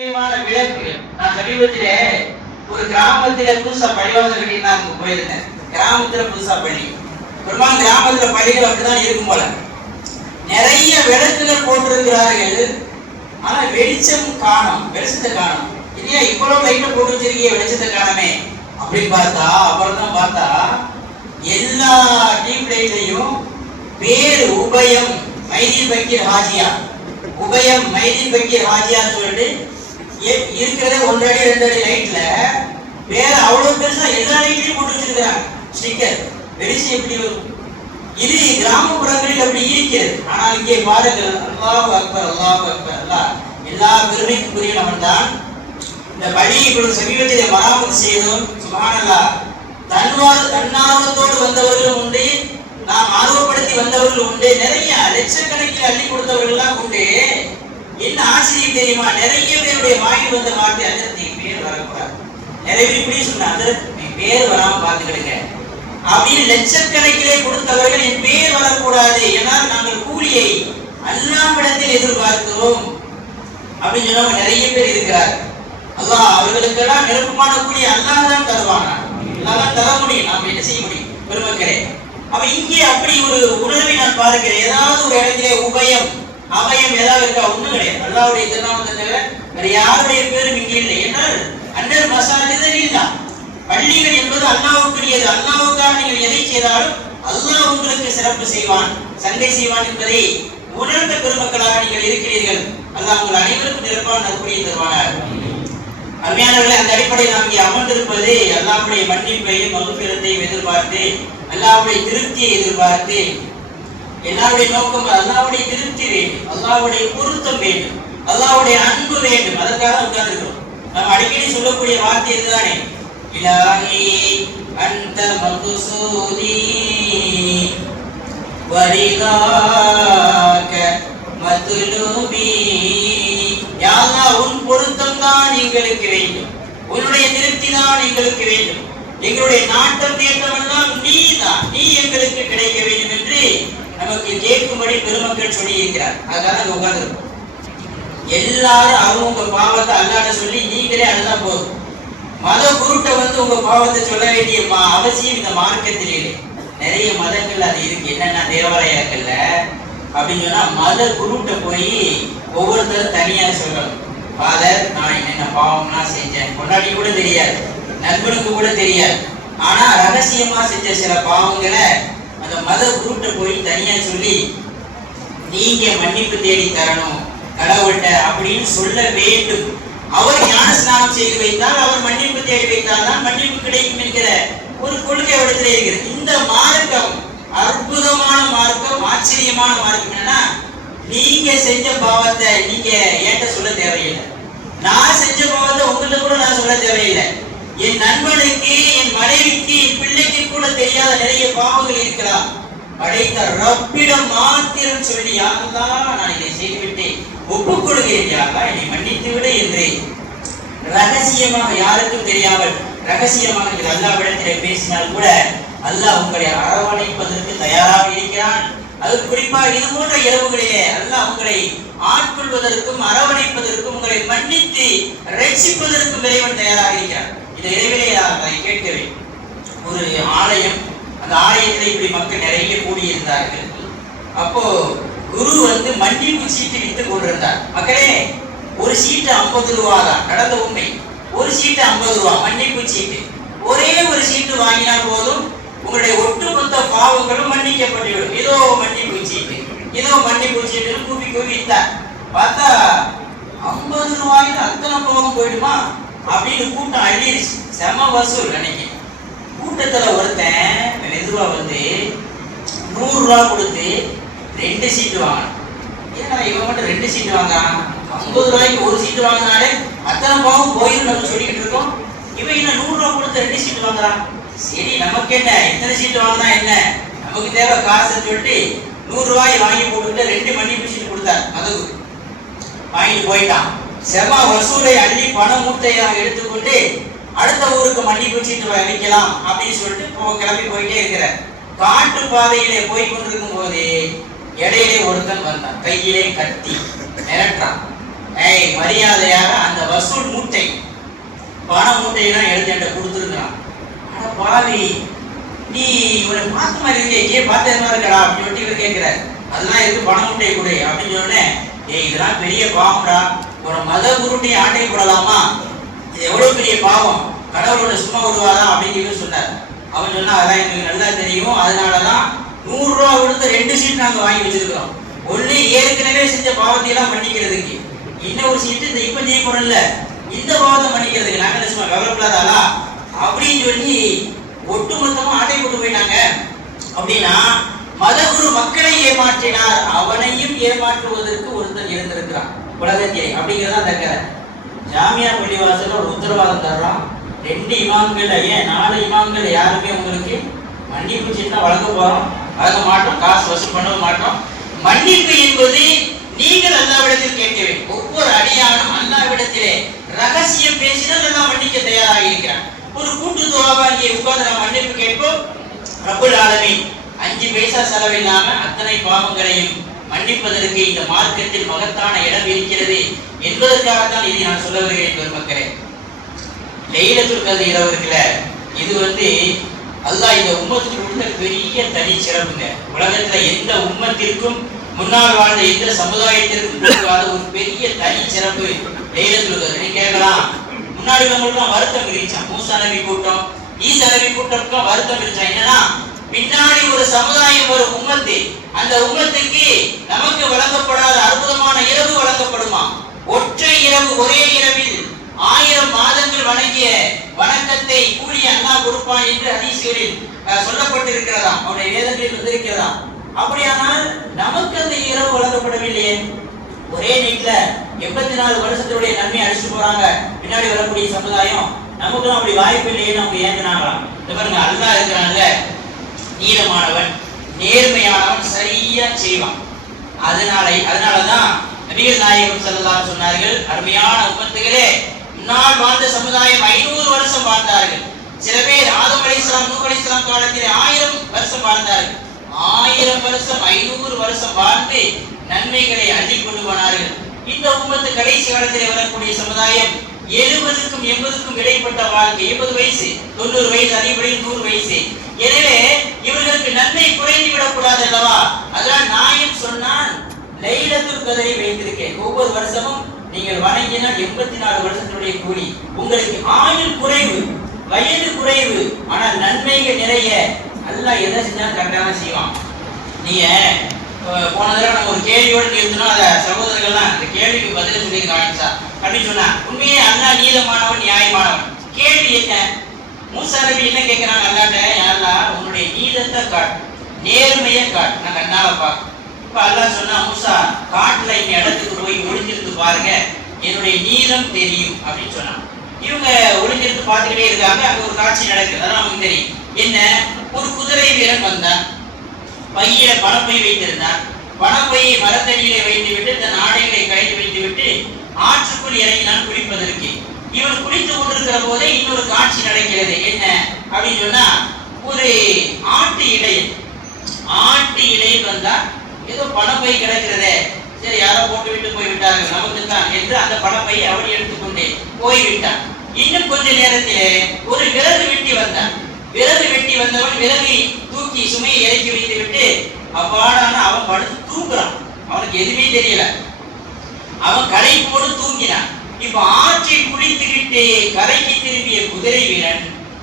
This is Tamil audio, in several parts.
விளக்கு. நான் சமீபத்திலே ஒரு கிராமத்தில புதுசா பள்ளிவாசல் கட்டி நான் போயிருந்தேன். கிராமத்துல புதுசா பள்ளி. பெரும்பாலும் கிராமத்துல பள்ளிகள் அப்படிதான் இருக்கும் போல. நிறைய விளக்குகள் போட்டிருக்கிறார்கள். ஆனா வெளிச்சம் காணும், வெளிச்சத்தை காணும். இல்லையா இவ்வளவு லைட்டை போட்டு வச்சிருக்கீங்க, வெளிச்சத்தை காணமே அப்படின்னு பார்த்தா, அப்புறம் தான் பார்த்தா எல்லா டியூப் லைட்லையும் பேரு உபயம் மைதீன் பக்கீர் ஹாஜியா, உபயம் மைதீன் பக்கீர் ஹாஜியான்னு சொல்லிட்டு இருக்கிறத 1 அடி 2 அடி லைட்ல வேற அவ்வளவு பெருசா எல்லா லைட்லயும் போட்டு வச்சிருக்காங்க ஸ்டிக்கர். வெளிச்சம் எப்படி வரும்? இது கிராமப்புறங்களில் அப்படி இருக்கிறது. ஆனால் இங்கே பாருங்கள், அல்லாஹ் அக்பர் அல்லாஹ் அக்பர். அல்லாஹ் எல்லா பெருமைக்குரியவன் தான். இந்த பள்ளியை இப்பொழுது சமீபத்திலே மராமத்து செய்தோம். சுப்ஹானல்லாஹ். தன்னார்வத்தோடு வந்தவர்களும் உண்டு, நாம் ஆர்வப்படுத்தி வந்தவர்கள் உண்டு, நிறைய லட்சக்கணக்கில் அள்ளி கொடுத்தவர்கள் எல்லாம் உண்டு. என்ன ஆச்சரியம் தெரியுமா? நிறைய பேருடைய வாயில் வந்த வார்த்தை, அதற்கு பேர் வரக்கூடாது. நிறைய பேர் இப்படி சொன்னாங்க, பேர் வராம பார்த்துக்கிடுங்க அப்படின்னு லட்சக்கணக்கிலே கொடுத்தவர்கள் என் பேர் வரக்கூடாது, ஏன்னால் நாங்கள் கூலியை அல்லாஹ்விடத்தில் எதிர்பார்க்கிறோம் அப்படின்னு சொன்னவங்க நிறைய பேர் இருக்கிறார். அல்லாஹ் அவர்களுக்கெல்லாம் நிரப்பமான கூலி அல்லாஹ் தான் தருவாங்க. அல்லாஹ் தர முடியும், நாம் என்ன செய்ய முடியும் பெருமக்களே. அப்ப இங்கே அப்படி ஒரு உணர்வை நான் பார்க்கிறேன். ஏதாவது ஒரு இடத்திலே உபயம் அபயம் ஏதாவது இருக்கா? ஒண்ணும் கிடையாது. அல்லாஹ்வுடைய திருநாமத்தை தவிர வேற யாருடைய பேரும் இங்கே இல்லை. என்றால் அன்னர் மசாஜிதன் இல்லா, பள்ளிகள் என்பது அல்லாஹ்வுக்குரியது. அல்லாஹ்வுக்காக நீங்கள் எதை செய்தாலும் அல்லாஹ் உங்களுக்கு சிறப்பு செய்வான், சங்கை செய்வான் என்பதை உணர்ந்த பெருமக்களாக நீங்கள் இருக்கிறீர்கள். அல்லாஹ் உங்கள் அனைவருக்கும் நிரப்பான நற்கூலியை தருவானார். அருமையானவர்களே, அந்த அடிப்படையில் நாம் இங்கே அமர்ந்திருப்பது அல்லாஹ்வுடைய மன்னிப்பையும் மகுபிரத்தையும் எதிர்பார்த்து, அல்லாஹ்வுடைய திருப்தியை எதிர்பார்த்து. எல்லாருடைய நோக்கம் அல்லாஹ்வுடைய திருப்தி வேண்டும், அல்லாஹ்வுடைய பொருத்தம் வேண்டும், அல்லாஹ்வுடைய அன்பு வேண்டும். அதற்காக உட்கார்ந்திருக்கிறோம். நாம் அடிக்கடி சொல்லக்கூடிய வார்த்தை இதுதானே, இலாஹி அன்த மக்சூதி வரிதாக மத்லூபி. யா அல்லாஹ், உன் பொருத்தம் தான் எங்களுக்கு வேண்டும், உன்னுடைய திருப்தி தான் எங்களுக்கு வேண்டும், எங்களுடைய நாட்டம் தேட்டம் எல்லாம் நீ தான், நீ எங்களுக்கு கிடைக்க வேண்டும் என்று நமக்கு கேட்கும்படி பெருமக்கள் சொல்லி இருக்கிறார். அதனால அங்க உட்கார்ந்துருக்கோம். எல்லாரும் அவங்க பாவத்தை அல்லாஹ்ட்ட சொல்லி நீங்களே அழுதா போதும். மத குருட்ட வந்து உங்க பாவத்தை சொல்ல வேண்டிய அவசியம் இந்த மார்க்கத்தில் இல்லை. நிறைய மதங்கள் அது இருக்கு. என்னன்னா தேவாலயங்கள்ல அப்படின்னு சொன்னா மத குருட்ட போய் ஒவ்வொருத்தரும் தனியா சொல்லணும். ஃபாதர், நான் என்னென்ன பாவம்லாம் செஞ்சேன், கொண்டாடி கூட தெரியாது, நண்பனுக்கு கூட தெரியாது. ஆனா ரகசியமா செஞ்ச சில பாவங்களை அந்த மத குருட்ட போய் தனியா சொல்லி நீங்க மன்னிப்பு தேடி தரணும் கடவுள்கிட்ட அப்படின்னு சொல்ல வேண்டும். அவர் ஞான ஸ்நானம் செய்து வைத்தால், அவர் மன்னிப்பு தேடி வைத்தால் தான் மன்னிப்பு கிடைக்கும் என்கிற ஒரு கொள்கை இடத்துல இருக்கிறது. இந்த மார்க்கம் அற்புதமான மார்க்கம், ஆச்சரியமான மார்க்கம். என்னன்னா, நீங்க செஞ்ச பாவத்தை நீங்க ஏன்ட்ட சொல்ல தேவையில்லை, நான் செஞ்ச பாவத்தை உங்கள்கிட்ட கூட நான் சொல்ல தேவையில்லை. என் நண்பனுக்கு, என் மனைவிக்கு, என் பிள்ளைக்கு கூட தெரியாத நிறைய பாவங்கள் இருக்கலாம். படைத்த ரப்பிடம் மாத்திரம் சொல்லி, யா அல்லாஹ், நான் இதை செய்துவிட்டேன், ஒப்புக்கொள்கிறேன், யா அல்லாஹ், என்னை மன்னித்து விடு என்று ரகசியமாக யாருக்கும் தெரியாமல் ரகசியமாக நீங்கள் அல்லாஹ்விடத்திலே பேசினால் கூட அல்லாஹ் உங்களை அரவணைப்பதற்கு தயாராக இருக்கிறான். அது குறிப்பாக இது போன்ற இரவுகளிலே அல்லாஹ் உங்களை ஆட்கொள்வதற்கும் அரவணைப்பதற்கும் உங்களை மன்னித்து ரட்சிப்பதற்கும் இறைவன் தயாராக இருக்கிறான். இந்த இரவிலே அதை கேட்கவே ஒரு ஆலயம், அந்த ஆலயத்தில் இப்படி மக்கள் நிறைய கூடியிருந்தார்கள். அப்போ குரு வந்து மன்னிப்பு சீட்டு வித்து கொண்டிருந்தார். மக்களே, ஒரு சீட்டு 50 ரூபா தான், நடந்த உண்மை. ஒரு சீட்டு 50 ரூபா மன்னிப்பு சீட்டு. ஒரே ஒரு சீட்டு வாங்கினால் போதும், உங்களுடைய ஒட்டுமொத்த பாவங்களும் மன்னிக்கப்பட்டுவிடும். ஏதோ மன்னிப்பு சீட்டு, ஏதோ மன்னிப்பு சீட்டுன்னு கூப்பி கூப்பி வித்தார். பார்த்தா 50 ரூபாய்க்கு அத்தனை பாவம் போயிடுமா அப்படின்னு கூட்டம் அள்ளிடுச்சு. செம வசூல். அன்னைக்கு கூட்டத்துல ஒருத்தன் மெதுவா வந்து 100 ரூபா கொடுத்து 2 சீட்டு வாங்கினான். ஏன்னா இவன் மட்டும் 2 சீட்டு வாங்குறான், 50 ரூபாய்க்கு ஒரு சீட்டு வாங்கினாலே அத்தனை பாவம் போயிடும் நம்ம சொல்லிக்கிட்டு இருக்கோம். இவன் இன்னும் 100 ரூபா கொடுத்து 2 சீட்டு வாங்குறான். சரி, நமக்கு என்ன, எத்தனை சீட்டு வாங்கினா என்ன, நமக்கு தேவை காசுன்னு சொல்லிட்டு 100 ரூபாய் வாங்கி போட்டுக்கிட்டு 2 மன்னிப்பு சீட்டு கொடுத்தார். அதுக்கு வாங்கிட்டு போயிட்டான். செம வசூலை அள்ளி பண மூட்டையாக எடுத்துக்கொண்டு அடுத்த ஊருக்கு மன்னிப்பு சீட்டு வைக்கலாம் அப்படின்னு சொல்லிட்டு கிளம்பி போயிட்டே இருக்கிற காட்டு பாதையிலே போய் கொண்டிருக்கும் போது இடையிலே ஒருத்தன் வந்தான், கையிலே கத்தி மிரட்டுறான். மரியாதையாக அந்த வசூல் மூட்டை பண மூட்டையெல்லாம் எடுத்து என்கிட்ட கொடுத்துருக்கிறான். ஆனா பாவி, நீ இவரை பார்த்த மாதிரி இருக்கே, ஏன் பார்த்த மாதிரி இருக்கடா அப்படின்னு சொல்லிட்டு இவர் கேட்கிறார். அதெல்லாம் இருக்கு, பண மூட்டையை கொடு அப்படின்னு சொன்னே. இதெல்லாம் பெரிய பாவம்டா, ஒரு மத குருட்டை ஆட்டை போடலாமா, இது எவ்வளவு பெரிய பாவம், கடவுளோட சும்மா விடுவாரா அப்படின்னு சொன்னார். அவன் சொன்னா அதெல்லாம் எங்களுக்கு நல்லா தெரியும், அதனாலதான் 100 ரூபா கொடுத்து 2 சீட் நாங்க வாங்கி வச்சிருக்கிறோம். ஒண்ணு ஏற்கனவே செஞ்ச பாவத்தை எல்லாம் மன்னிக்கிறதுக்கு, இன்னொரு சீட்டு இந்த இப்ப செய்ய போறோம்ல இந்த பாவத்தை மன்னிக்கிறதுக்கு. நாங்க சும்மா கவலைப்படாதாளா அப்படின்னு சொல்லி ஒட்டுமொத்தமா ஆட்டை போட்டு போயிட்டாங்க. அப்படின்னா மதகுரு மக்களை ஏமாற்றினார், அவனையும் ஏமாற்றுவதற்கு ஒருத்தன் இருந்திருக்கிறான் உலகத்திலே அப்படிங்கிறதா அந்த கதை. ஜாமியா பள்ளிவாசல் ஒரு உத்தரவாதம் தர்றான், 2 இமாம்கள், ஏன் 4 இமாம்கள் யாருமே உங்களுக்கு மன்னிப்பு சீட்டா வழங்க போறோம், வழங்க மாட்டோம், காசு வசூல் பண்ண மாட்டோம். மன்னிப்பு என்பது நீங்கள் அல்லாஹ்விடத்தில் கேட்க வேண்டும். ஒவ்வொரு அடியானும் அல்லாஹ்விடத்திலே ரகசியம் பேசினால் எல்லாம் மன்னிக்க தயாராக இருக்கிறான். ஒரு கூட்டு துஆவா இங்கே உட்கார்ந்து நாம் மன்னிப்பு கேட்போம். ரப்புல் ஆலமீன் 5 பைசா செலவில்லாம அத்தனை பாவங்களையும் மன்னிப்பதற்கு இந்த மார்க்கத்தில் மகத்தான இடம் இருக்கிறது என்பதற்காகத்தான் இதை நான் சொல்ல வருகிறேன். பெருமக்களே, லைலத்துல் கத்ர் இரவு இருக்குல்ல, இது அல்லாஹ் இந்த உம்மத்துக்கு கொடுத்த பெரிய தனி சிறப்புங்க. உலகத்துல எந்த உம்மத்திற்கும் முன்னால் வாழ்ந்த எந்த சமுதாயத்திற்கும் கொடுக்காத ஒரு பெரிய தனி சிறப்பு லைலத்துல் கத்ர். நீ கேட்கலாம், முன்னாடி உள்ளவங்களுக்கும் வருத்தம் இருந்துச்சா, மூசா நபி கூட்டம், ஈசா நபி கூட்டத்துக்கும் வருத்தம் இருந்துச்சா, என்னன்னா பின்னாடி ஒரு சமுதாயம், ஒரு உம்மத்து, அந்த உம்மத்துக்கு நமக்கு வழங்கப்படாத அற்புதமான இரவு வழங்கப்படுமா. ஒற்றை இரவு, ஒரே இரவில் 1000 மாதங்கள் வணங்கிய வணக்கத்தை கூலி அல்லாஹ் கொடுப்பான் என்று ஹதீஸ்களில் சொல்லப்பட்டிருக்கிறதா, அவருடைய வேதங்களில் வந்திருக்கிறதா. அப்படியானால் நமக்கு அந்த இரவு வழங்கப்படவில்லையே. ஒரே நைட்ல 84 வருஷத்துடைய நன்மை அடிச்சுட்டு போறாங்க பின்னாடி வரக்கூடிய சமுதாயம், நமக்கும் அப்படி வாய்ப்பு இல்லையே அவங்க ஏந்தினாங்களாம். பாருங்க, அல்லாஹ் இருக்கிறாங்க, நீளமானவன், நேர்மையானவன், சரியா செய்வான். அதனாலதான் நபிகள் நாயகம் ஸல்லல்லாஹு அலைஹி சொன்னார்கள், அருமையான உம்மத்துகளே, முன்னால் வாழ்ந்த சமுதாயம் 500 வருஷம் வாழ்ந்தார்கள். சில பேர் ஆதம் அலைஹிஸ்ஸலாம், நூஹ் அலைஹிஸ்ஸலாம் காலத்திலே 1000 வருஷம் வாழ்ந்தார்கள். 1000 வருஷம் 500 வருஷம் வாழ்ந்து நன்மைகளை அள்ளி கொண்டு போனார்கள். இந்த உம்மத்து கடைசி காலத்திலே வரக்கூடிய சமுதாயம் 70க்கும் 80க்கும் இடைப்பட்ட வாழ்க்கை, 80 வயசு, 90 வயசு, அதிகப்படியில் 100 வயசு. எனவே இவர்களுக்கு நன்மை குறைந்து விடக்கூடாது அல்லவா. அதனால் நாயகம் சொன்னான், லைலத்துல் கத்ரை வைத்திருக்கேன், ஒவ்வொரு வருஷமும் நீங்கள் வணங்கினால் 84 வருஷத்துடைய கூலி. உங்களுக்கு ஆயுள் குறைவு, வயது குறைவு, ஆனால் நன்மைகள் நிறைய. அல்லாஹ் எதை செஞ்சாலும் கரெக்டாக செய்வான். நீங்க போன தடவை நம்ம ஒரு கேள்வியோடு நிறுத்தினோம், அதை சகோதரர்கள்லாம் அந்த கேள்விக்கு பதில் சொல்லி காணிச்சா அப்படின்னு சொன்னா, உண்மையே அல்லாஹ் நீதமானவன், நியாயமானவன். கேள்வி என்ன, மூசா நபி என்ன கேட்கிறாங்க அல்லாஹ்ட்ட, யா அல்லாஹ் உன்னுடைய நீதத்தை காட்டு, நேர்மையை காட்டு, நான் கண்ணால பார்க்க. இப்ப அல்லாஹ் சொன்னா, மூசா காட்டுல இந்த இடத்துக்கு போய் ஒளிஞ்சிருந்து பாருங்க, என்னுடைய நீதம் தெரியும் அப்படின்னு சொன்னான். இவங்க ஒளிஞ்சிருந்து பார்த்துக்கிட்டே இருக்காங்க. அங்க ஒரு காட்சி நடக்குது, அதெல்லாம் நமக்கு தெரியும். என்ன, ஒரு குதிரை வீரன் வந்தான், பையில பணப்பை வைத்திருந்தார். பணப்பையை மரத்தடியிலே வைத்து விட்டு தன் ஆடைகளை கழித்து வைத்து விட்டு ஆற்றுக்குள் இறங்கினான் குளிப்பதற்கு. இவன் குளித்துக் கொண்டிருக்கிற போதே இன்னொரு காட்சி நடக்கிறது. என்ன அப்படின்னு சொன்னா, ஒரு ஆட்டு இடையில் வந்தா, ஏதோ பணப்பை கிடக்கிறதே, சரி யாரோ போட்டு விட்டு போய்விட்டார்கள், நமக்கு தான் என்று அந்த பணப்பையை அவன் எடுத்துக்கொண்டே போய்விட்டான். இன்னும் கொஞ்ச நேரத்திலே ஒரு விறகு வெட்டி வந்தான். விறகு வெட்டி வந்தவன் விறகை தூக்கி சுமையை இறக்கி வைத்து விட்டு அப்பாடான அவன் படுத்து தூங்குறான். அவனுக்கு எதுவுமே தெரியல, அவன் களைப்போடு தூங்கினான். இப்ப ஆற்றில் குளித்துக்கிட்டு கரைக்கு திரும்பிய குதிரை வீரன்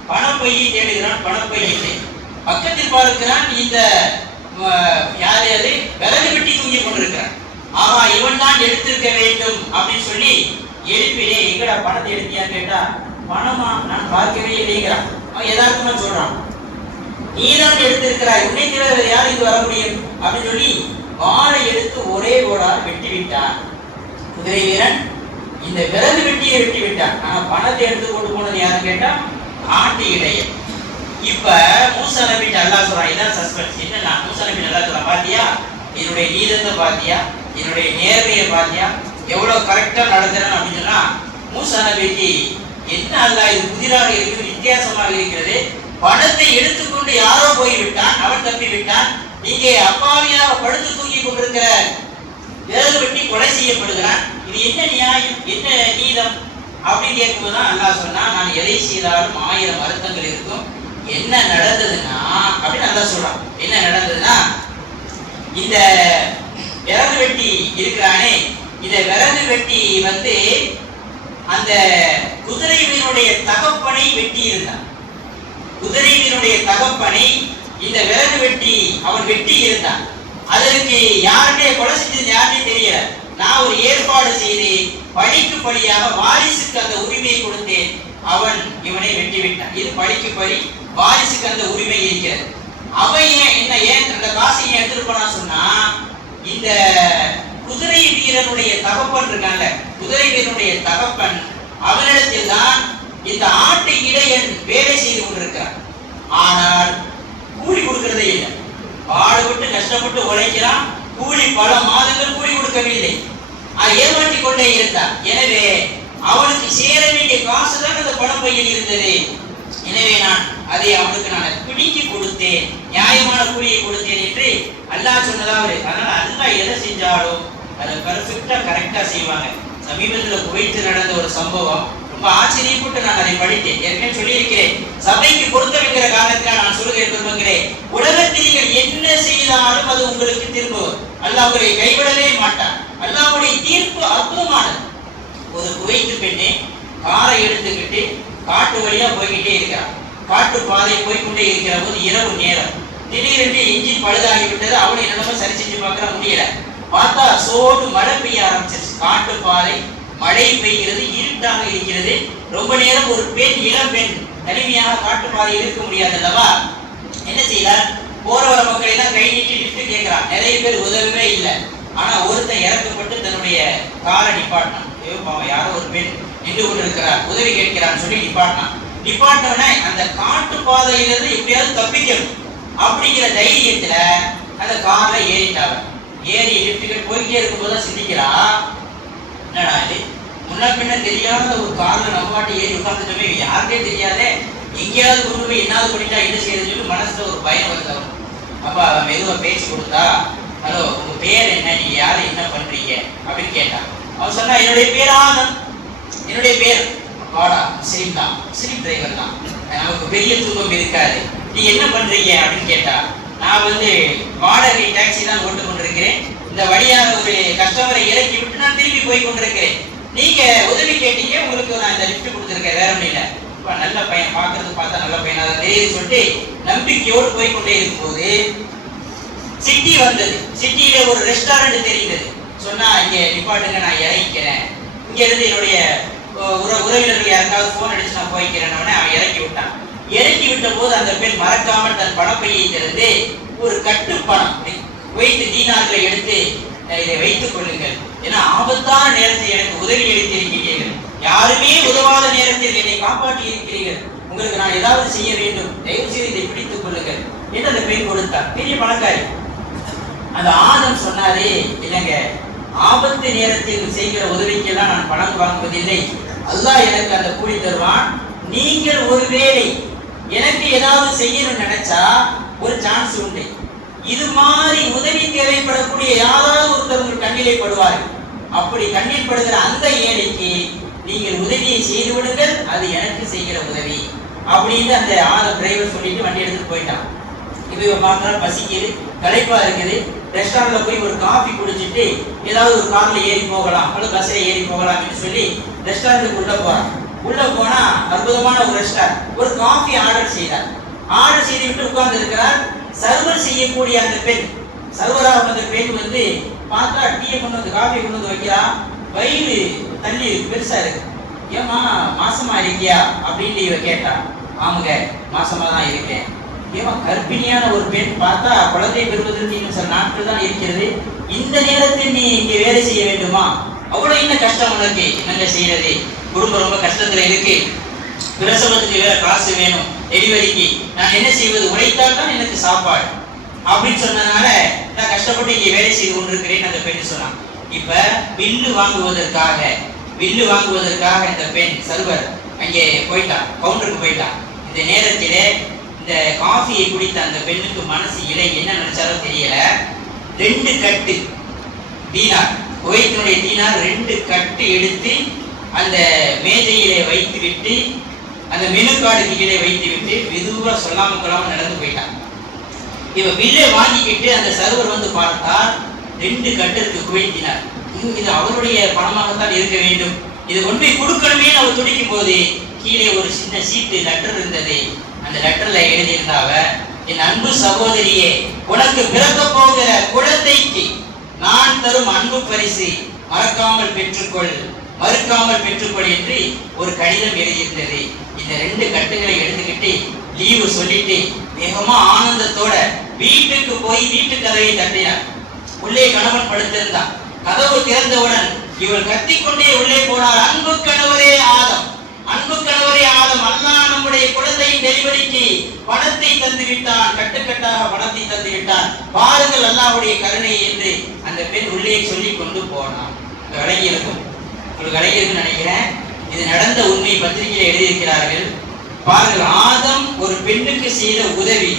பணப்பையை தேடுகிறான், பணப்பை இல்லை. பக்கத்தில் பார்க்கிறான், இந்த யாரு அது விறகு வெட்டி தூங்கி கொண்டிருக்கிறான். ஆமா, இவன் தான் எடுத்திருக்க வேண்டும் அப்படின்னு சொல்லி எழுப்பினே, எங்கடா பணத்தை எடுத்தியான்னு கேட்டா, பணமா நான் பார்க்கவே இல்லைங்கிறான். அவன் யதார்த்தமா சொல்றான், நீதான் எடுத்திருக்கிறாய், உன்னை தவிர வேறு யாரும் இங்கு வர முடியும் அப்படின்னு சொல்லி வாளை எடுத்து ஒரே ஓடால் வெட்டி விட்டான். குதிரை வீரன் இந்த விறகு வெட்டியை வெட்டி விட்டான். ஆனா பணத்தை எடுத்து கொண்டு போனது யாருன்னு கேட்டா ஆட்டு இடையன். இப்ப மூசா நபி அல்லாஹ் சொல்றான், இதான் சஸ்பென்ஸ். என்னன்னா மூசா நபி அல்லாஹ் சொல்றான், பாத்தியா என்னுடைய நீதத்தை, பாத்தியா என்னுடைய நேர்மையை, பாத்தியா எவ்வளவு கரெக்டா நடத்துறேன் அப்படின்னு சொன்னா, மூசா நபிக்கு என்ன அல்லாஹ் இது புதிராக இருக்குது, வித்தியாசமாக இருக்கிறது. பணத்தை எடுத்துக்கொண்டு யாரோ போய்விட்டான், அவன் தப்பி விட்டான். இங்கே அப்பாவியாக படுத்து தூங்கி கொண்டிருக்கிற விறகு வெட்டி கொலை செய்யப்படுகிறான். இது இது என்ன நியாயம், என்ன நீதம் அப்படின்னு கேட்கும்போதுதான் அல்லாஹ் சொன்னா, நான் எதை செய்தாலும் 1000 வருத்தங்கள் இருக்கும். என்ன நடந்ததுன்னா அப்படின்னு அல்லாஹ் சொல்றான். என்ன நடந்ததுன்னா, இந்த விறகு வெட்டி இருக்கிறானே, இந்த விறகு வெட்டி வந்து அந்த குதிரை வீரனுடைய தகப்பனை வெட்டி இருந்தான். குதிரை வீரனுடைய தகப்பனை இந்த விறகு வெட்டி அவன் வெட்டி இருந்தான். அதற்கு யாருடைய கொலை செஞ்சது யாருன்னே தெரியல. நான் ஒரு ஏற்பாடு செய்து பழிக்கு பழியாக வாரிசுக்கு அந்த உரிமையை கொடுத்தேன். அவன் இவனை வெட்டி விட்டான். இது பழிக்கு பழி, வாரிசுக்கு அந்த உரிமை இருக்கிறது. அவன் ஏன் அந்த காசை எடுத்துட்டு போனா சொன்னா, இந்த குதிரை வீரனுடைய தகப்பன் இருக்காங்க, குதிரை வீரனுடைய தகப்பன், அவனிடத்தில் தான் இந்த ஆட்டு இடையன் வேலை செய்து கொண்டிருக்கிறான். ஆனால் கூலி கொடுக்கிறதே இல்லை. பாடுபட்டு கஷ்டப்பட்டு உழைக்கிறான், கூலி பல மாதங்கள் கூலி கொடுக்கவில்லை. ஏமாற்றி கொண்டே இருந்தான். எனவே அவனுக்கு சேர வேண்டிய காசு தான் அந்த பணப்பையில் இருந்தது. எனவே நான் அதை அவனுக்கு நான் பிடிக்கி கொடுத்தேன், நியாயமான கூலியை கொடுத்தேன் என்று அல்லாஹ் சொன்னதாவது. அதனால அல்லாஹ் எதை செஞ்சாலும் அதை பெர்ஃபெக்டா கரெக்டா செய்வாங்க. சமீபத்தில் குவைத்தில் நடந்த ஒரு சம்பவம் ரொம்ப ஆச்சரியப்பட்டு நான் அதை படித்தேன். ஏற்கனவே சொல்லியிருக்கிறேன், சபைக்கு பொறுத்த வைக்கிற காரணத்தினால் நான் சொல்லுகிறேன் பெருமக்களே, உலகத்தில் நீங்கள் என்ன செய்தாலும் அது உங்களுக்கு திரும்பும். அல்லாஹ் உங்களை கைவிடவே மாட்டான். அல்லாஹ்வுடைய தீர்ப்பு அற்புதமானது. ஒரு குவைத்து பெண்ணே காரை எடுத்துக்கிட்டு காட்டு வழியா போய்கிட்டே இருக்கிறான். காட்டு பாதை போய்கொண்டே இருக்கிற போது இரவு நேரம், திடீரென்று இன்ஜின் பழுதாகிவிட்டது. அவளை என்னமோ சரி செஞ்சு பார்க்க முடியல. பார்த்தா சோடு மழை பெய்ய ஆரம்பிச்சிருச்சு. காட்டு பாதை, மழை பெய்கிறது, இருட்டாக இருக்கிறது. ரொம்ப நேரம் ஒரு பெண், இளம் பெண் தனிமையாக காட்டு பாதையில் இருக்க முடியாது அல்லவா? என்ன செய்யறார்? போற வர மக்களை எல்லாம் கை நீட்டி லிஃப்ட் கேட்கிறான். நிறைய பேர் உதவவே இல்லை. ஆனா ஒருத்தன் இறக்கப்பட்டு தன்னுடைய காரை நிப்பாட்டினான். யாரோ ஒரு பெண் நின்று கொண்டு இருக்கிறார், உதவி கேட்கிறான்னு சொல்லி நிப்பாட்டினான். நிப்பாட்டவனே அந்த காட்டு பாதையிலிருந்து எப்படியாவது தப்பிக்கணும் அப்படிங்கிற தைரியத்துல அந்த கார்ல ஏறிட்டாங்க. ஏறி லிஃப்ட்டுக்கு போய்கிட்டே இருக்கும்போது சிந்திக்கிறா, என்னடா இது, முன்ன பின்ன தெரியாத ஒரு கார்ல நம்ம பாட்டு ஏறி உட்கார்ந்துட்டோமே, யாருக்கே தெரியாதே, எங்கேயாவது கொண்டு போய் என்னாவது பண்ணிட்டா என்ன செய்யறது சொல்லி மனசுல ஒரு பயம் வருது அவன். அப்ப அவன் மெதுவா பேச்சு கொடுத்தா, ஹலோ உங்க பேர் என்ன, நீங்க யாரு, என்ன பண்றீங்க அப்படின்னு கேட்டான். அவன் சொன்னா, என்னுடைய பேர் ஆனந்த். என்னுடைய பேர் வாடா, முஸ்லீம் தான், முஸ்லீம் டிரைவர் தான், நமக்கு பெரிய துன்பம் இருக்காது, நீ என்ன பண்றீங்க அப்படின்னு கேட்டா, நான் வந்து வாடகை டாக்ஸி தான் ஓட்டு கொண்டிருக்கிறேன். இந்த வழியாக ஒரு கஸ்டமரை இறக்கி விட்டு நான் திரும்பி போய் கொண்டிருக்கிறேன். நீங்க உதவி கேட்டீங்க, உங்களுக்கு நான் இந்த லிஃப்ட் கொடுத்துருக்கேன், வேற ஒன்றும் இல்லை. நல்ல பையன், பார்க்கறது பார்த்தா நல்ல பையனாக தெரியுது சொல்லிட்டு நம்பிக்கையோடு போய் கொண்டே இருக்கும்போது சிட்டி வந்தது. சிட்டியில ஒரு ரெஸ்டாரண்ட் தெரிந்தது. சொன்னா, இங்க நிப்பாட்டுங்க, நான் இறங்கிக்கிறேன், இங்க இருந்து என்னுடைய உறவினர்கள் யாருக்காவது போன் அடிச்சு நான் போய்க்கிறேன். அவன் இறக்கி விட்டான். இறக்கி விட்ட போது அந்த பெண் மறக்காமல் தன் பணப்பையை திறந்து ஒரு கட்டு பணம் வைத்து தீனார்களை எடுத்து, இதை வைத்துக் கொள்ளுங்கள், ஏன்னா ஆபத்தான நேரத்தில் எனக்கு உதவி அளித்திருக்கிறீர்கள், யாருமே உதவாத நேரத்தில் என்னை காப்பாற்றி இருக்கிறீர்கள், உங்களுக்கு நான் ஏதாவது செய்ய வேண்டும், தயவு செய்து இதை பிடித்துக் கொள்ளுங்கள் என்று அந்த பெண் கொடுத்தார். பெரிய பணக்காரி. அந்த ஆதம் சொன்னாரே, இல்லைங்க, ஆபத்து நேரத்தில் செய்கிற உதவிக்கெல்லாம் நான் பணம் வாங்குவதில்லை, அல்லாஹ் எனக்கு அந்த கூலி தருவான். நீங்கள் ஒருவேளை எனக்கு ஏதாவது செய்யணும்னு நினைச்சா ஒரு சான்ஸ் உண்டு. இது மாதிரி உதவி தேவைப்படக்கூடிய யாராவது ஒருத்தர் உங்கள் கண்ணிலே படுவார்கள். அப்படி கண்ணில் படுகிற அந்த ஏழைக்கு நீங்கள் உதவியை செய்து விடுங்கள், அது எனக்கு செய்கிற உதவி அப்படின்னு அந்த டிரைவர் சொல்லிட்டு வண்டி எடுத்துட்டு போயிட்டான். இப்போ பார்த்தாலும் பசிக்குது, களைப்பா இருக்குது, ரெஸ்டாரண்ட்ல போய் ஒரு காஃபி குடிச்சிட்டு ஏதாவது ஒரு கார்ல ஏறி போகலாம் அல்லது பஸ்ல ஏறி போகலாம் அப்படின்னு சொல்லி ரெஸ்டாரண்ட்டுக்கு உள்ள போறான். உள்ள போனா அற்புதமான ஒரு ரெஸ்டாரண்ட், ஒரு காஃபி ஆர்டர் செய்தார். ஆர்டர் செய்து விட்டு உட்கார்ந்து இருக்கிறார். சர்வர் செய்யக்கூடிய அந்த பெண், சர்வராக வந்த பெண் வந்து பார்த்தா டீயை கொண்டு வந்து காஃபியை கொண்டு வந்து வைக்கிறா. வயிறு தள்ளி பெருசா இருக்கு. ஏமா மாசமா இருக்கியா அப்படின்னு இவ கேட்டா. ஆமாங்க, மாசமா தான் இருக்கேன். ஏமா கர்ப்பிணியான ஒரு பெண், பார்த்தா குழந்தை பெறுவதற்கு இன்னும் சில நாட்கள் தான் இருக்கிறது, இந்த நேரத்தில் நீ இங்க வேலை செய்ய வேண்டுமா? அவ்வளவு என்ன கஷ்டம் உனக்கு, என்னங்க செய்யறது, குடும்பம் ரொம்ப கஷ்டத்துல இருக்கு, பிரசவத்துக்கு வேற காசு வேணும், டெலிவரிக்கு நான் என்ன செய்வது, உழைத்தால் தான் எனக்கு சாப்பாடு அப்படின்னு சொன்னதுனால நான் கஷ்டப்பட்டு இங்கே வேலை செய்து கொண்டிருக்கிறேன் அந்த பெண் சொன்னான். இப்ப பில்லு வாங்குவதற்காக இந்த பெண் சர்வர் அங்கே போயிட்டான், கவுண்டருக்கு போயிட்டான். இந்த நேரத்திலே இந்த காஃபியை குடித்த அந்த பெண்ணுக்கு மனசு இலை என்ன நினைச்சாலும் தெரியல. 2 கட்டு தீனார், குவைத்தினுடைய தீனார் 2 கட்டு எடுத்து அந்த மேஜையிலே வைத்து விட்டு அந்த மெனு கார்டுக்கு கீழே வைத்து விட்டு மெதுவா சொல்லாம கொள்ளாம நடந்து போயிட்டான். இவன் பில்லை வாங்கிக்கிட்டு அந்த சர்வர் வந்து பார்த்தால் 2 கட்டு இருக்கு குவைத்தினார். இது அவருடைய பணமாகத்தான் இருக்க வேண்டும், இது கொண்டு போய் கொடுக்கணுமே அவர் துடிக்கும் போது கீழே ஒரு சின்ன சீட்டு லெட்டர் இருந்தது. அந்த லெட்டர்ல எழுதியிருந்தாவ, என் அன்பு சகோதரியே, உனக்கு பிறக்க போகிற குழந்தைக்கு நான் தரும் அன்பு பரிசு மறக்காமல் பெற்றுக்கொள், மறுக்காமல் பெற்றுக்கொள் என்று ஒரு கடிதம் எழுதியிருந்தது. இந்த 2 கட்டுகளை எடுத்துக்கிட்டு லீவு சொல்லிட்டு வேகமா ஆனந்தத்தோட வீட்டுக்கு போய் வீட்டு கதவை தட்டினார். உள்ளே கணவன் படுத்திருந்தான். கதவு திறந்தவுடன் இவள் கத்திக்கொண்டே உள்ளே போனார். அன்பு கணவரே ஆதம், அன்பு கணவரே ஆதம், அல்லாஹ் நம்முடைய குழந்தையின் டெலிவரிக்கு பணத்தை தந்து விட்டான், கட்டுக்கட்டாக பணத்தை தந்து விட்டான், பாருங்கள் அல்லாஹ்வுடைய கருணை என்று அந்த பெண் உள்ளே சொல்லி கொண்டு போனான். விலகி இருக்கும், உங்களுக்கு விலகி இருக்குன்னு நினைக்கிறேன். இது நடந்த உண்மை பத்திரிகையில் எழுதியிருக்கிறார்கள். பாருங்கள், ஆதம் ஒரு பெண்ணுக்கு செய்த உதவி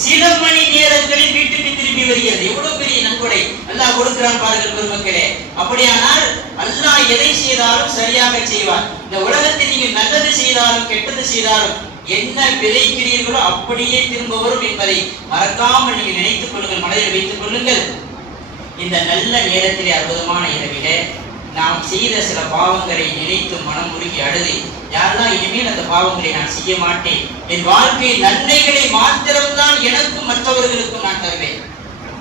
சில மணி நேரங்களில் வீட்டுக்கு திரும்பி வருகிறது. எவ்வளவு பெரிய நன்கொடை அல்லாஹ் கொடுக்கிறான் பாருங்கள் பெருமக்களே. அப்படியானால் அல்லாஹ் எதை செய்தாலும் சரியாக செய்வார். இந்த உலகத்தில் நீங்கள் நல்லது செய்தாலும் கெட்டது செய்தாலும் என்ன விதைக்கிறீர்களோ அப்படியே திரும்ப வரும் என்பதை மறக்காமல் நீங்கள் நினைத்துக் கொள்ளுங்கள், மனதில் வைத்துக் கொள்ளுங்கள். இந்த நல்ல நேரத்திலே அற்புதமான இரவிலே நாம் செய்த சில பாவங்களை நினைத்து மனம் உருகி அழுது, யாரெல்லாம் இனிமேல் அந்த பாவங்களை நான் செய்ய மாட்டேன், என் வாழ்க்கை நன்மைகளை மாத்திரம்தான் எனக்கும் மற்றவர்களுக்கும் நான் தருவேன்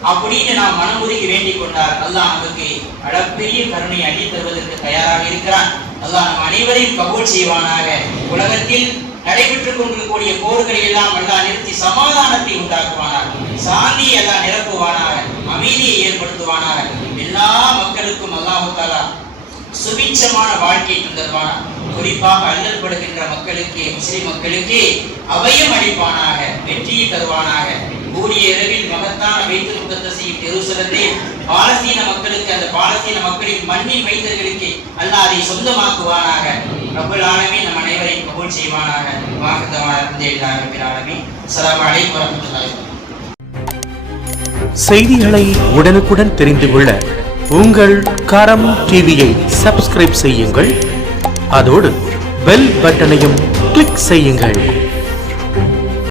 அப்படின்னு நாம் மனம் உருகி வேண்டிக் கொண்டார். அல்லாஹ் நமக்கு அளப்பெரிய கருணை அள்ளி தருவதற்கு தயாராக இருக்கிறான். அல்லாஹ் நம் அனைவரையும் கபூல் செய்வானாக. உலகத்தில் நடைபெற்றுக் கொண்டிருக்கக்கூடிய போர்களை எல்லாம் அல்லாஹ் நிறுத்தி சமாதானத்தை உண்டாக்குவானாக, சாந்தியை எல்லாம் நிரப்புவானாக, அமைதியை ஏற்படுத்துவானாக. எல்லா மக்களுக்கும் அல்லாஹ் தஆலா சுபிட்சமான வாழ்க்கையை தந்தருவானா. குறிப்பாக அல்லல்படுகின்ற மக்களுக்கு, முஸ்லிம் மக்களுக்கு அபயம் அளிப்பானாக, வெற்றியை தருவானாக. கூடிய இரவில் மகத்தான பைத்துல் முகத்தஸையும் ஜெருசலத்தையும் பாலஸ்தீன மக்களுக்கு, அந்த பாலஸ்தீன மக்களின் மண்ணின் மைந்தர்களுக்கு அல்லாஹ் அதை சொந்தமாக்குவானாக. ரப்பல் ஆலமீன் நம் அனைவரையும் கபூல் செய்வானாக. வாஹ்தவான அல்ஹம்துலில்லாஹி ரப்பில் ஆலமீன். அஸ்ஸலாமு அலைக்கும் வரஹ்மத்துல்லாஹி. செய்திகளை உடனுக்குடன் தெரிந்து கொள்ள உங்கள் கரம் டிவியை சப்ஸ்கிரைப் செய்யுங்கள், அதோடு பெல் பட்டனையும் கிளிக் செய்யுங்கள்.